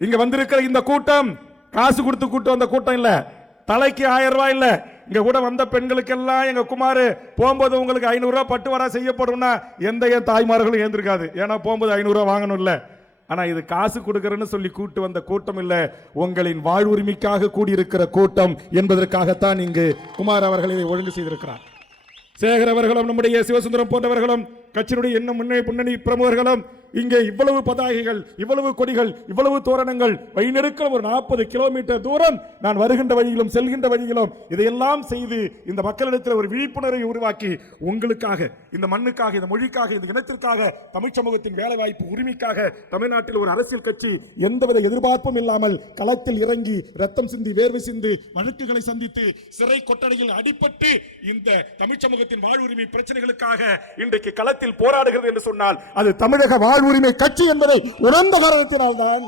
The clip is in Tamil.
இங்க வந்திருக்கிற இந்த கூட்டம் காசு கொடுத்து கூட்டம் வந்த கூட்டம் இல்ல, தலைக்கு 1000 ரூபாய் இல்ல. இங்க கூட வந்த பெண்களுக்கெல்லாம் எங்க குமார் போகும்போது உங்களுக்கு 500 ரூபாய் பட்டு வரா செய்யப்படும்னா எந்த தாய்மார்களும் ஏந்திருக்காது. ஏன்னா போகும்போது 500 ரூபாய் வாங்கணும் இல்ல. ஆனா இது காசு கொடுக்கறன்னு சொல்லி கூட்டு வந்த கூட்டம் இல்ல, உங்களின் வாழ்வுரிமைக்காக கூடியிருக்கிற கூட்டம் என்பதற்காகத்தான் இங்கு குமார் அவர்கள் இதை ஒழுங்கு செய்திருக்கிறார். சேகர் அவர்களும் நம்முடைய சிவசுந்தரம் போன்றவர்களும் கட்சியினுடைய இன்னும் முன்னணி பிரமுகர்களும் இங்கே இவ்வளவு பதாகைகள், இவ்வளவு கொடிகள், இவ்வளவு தோரணங்கள் வழிநெடுக்க ஒரு 40 கிலோமீட்டர் தூரம் நான் வருகின்ற வழியிலும் செல்கின்ற வழியிலும் இதையெல்லாம் செய்து இந்த மக்களிடத்தில் ஒரு விழிப்புணர்வை உருவாக்கி உங்களுக்காக, இந்த மண்ணுக்காக, இந்த மொழிக்காக, இந்த இனத்திற்காக, தமிழ் சமூகத்தின் வேலை வாய்ப்பு உரிமைக்காக தமிழ்நாட்டில் ஒரு அரசியல் கட்சி எந்தவித எதிர்பார்ப்பும் இல்லாமல் களத்தில் இறங்கி ரத்தம் சிந்தி வேர்வை சிந்து வழக்குகளை சந்தித்து சிறை கொட்டடையில் அடிபட்டு இந்த தமிழ் சமூகத்தின் வாழ்வுரிமை பிரச்சனைகளுக்காக இன்றைக்கு களத்தில் போராடுகிறது என்று சொன்னால் அது தமிழக வாழ்வுரிமை கட்சி என்பதை உணர்ந்த காரணத்தினால்தான்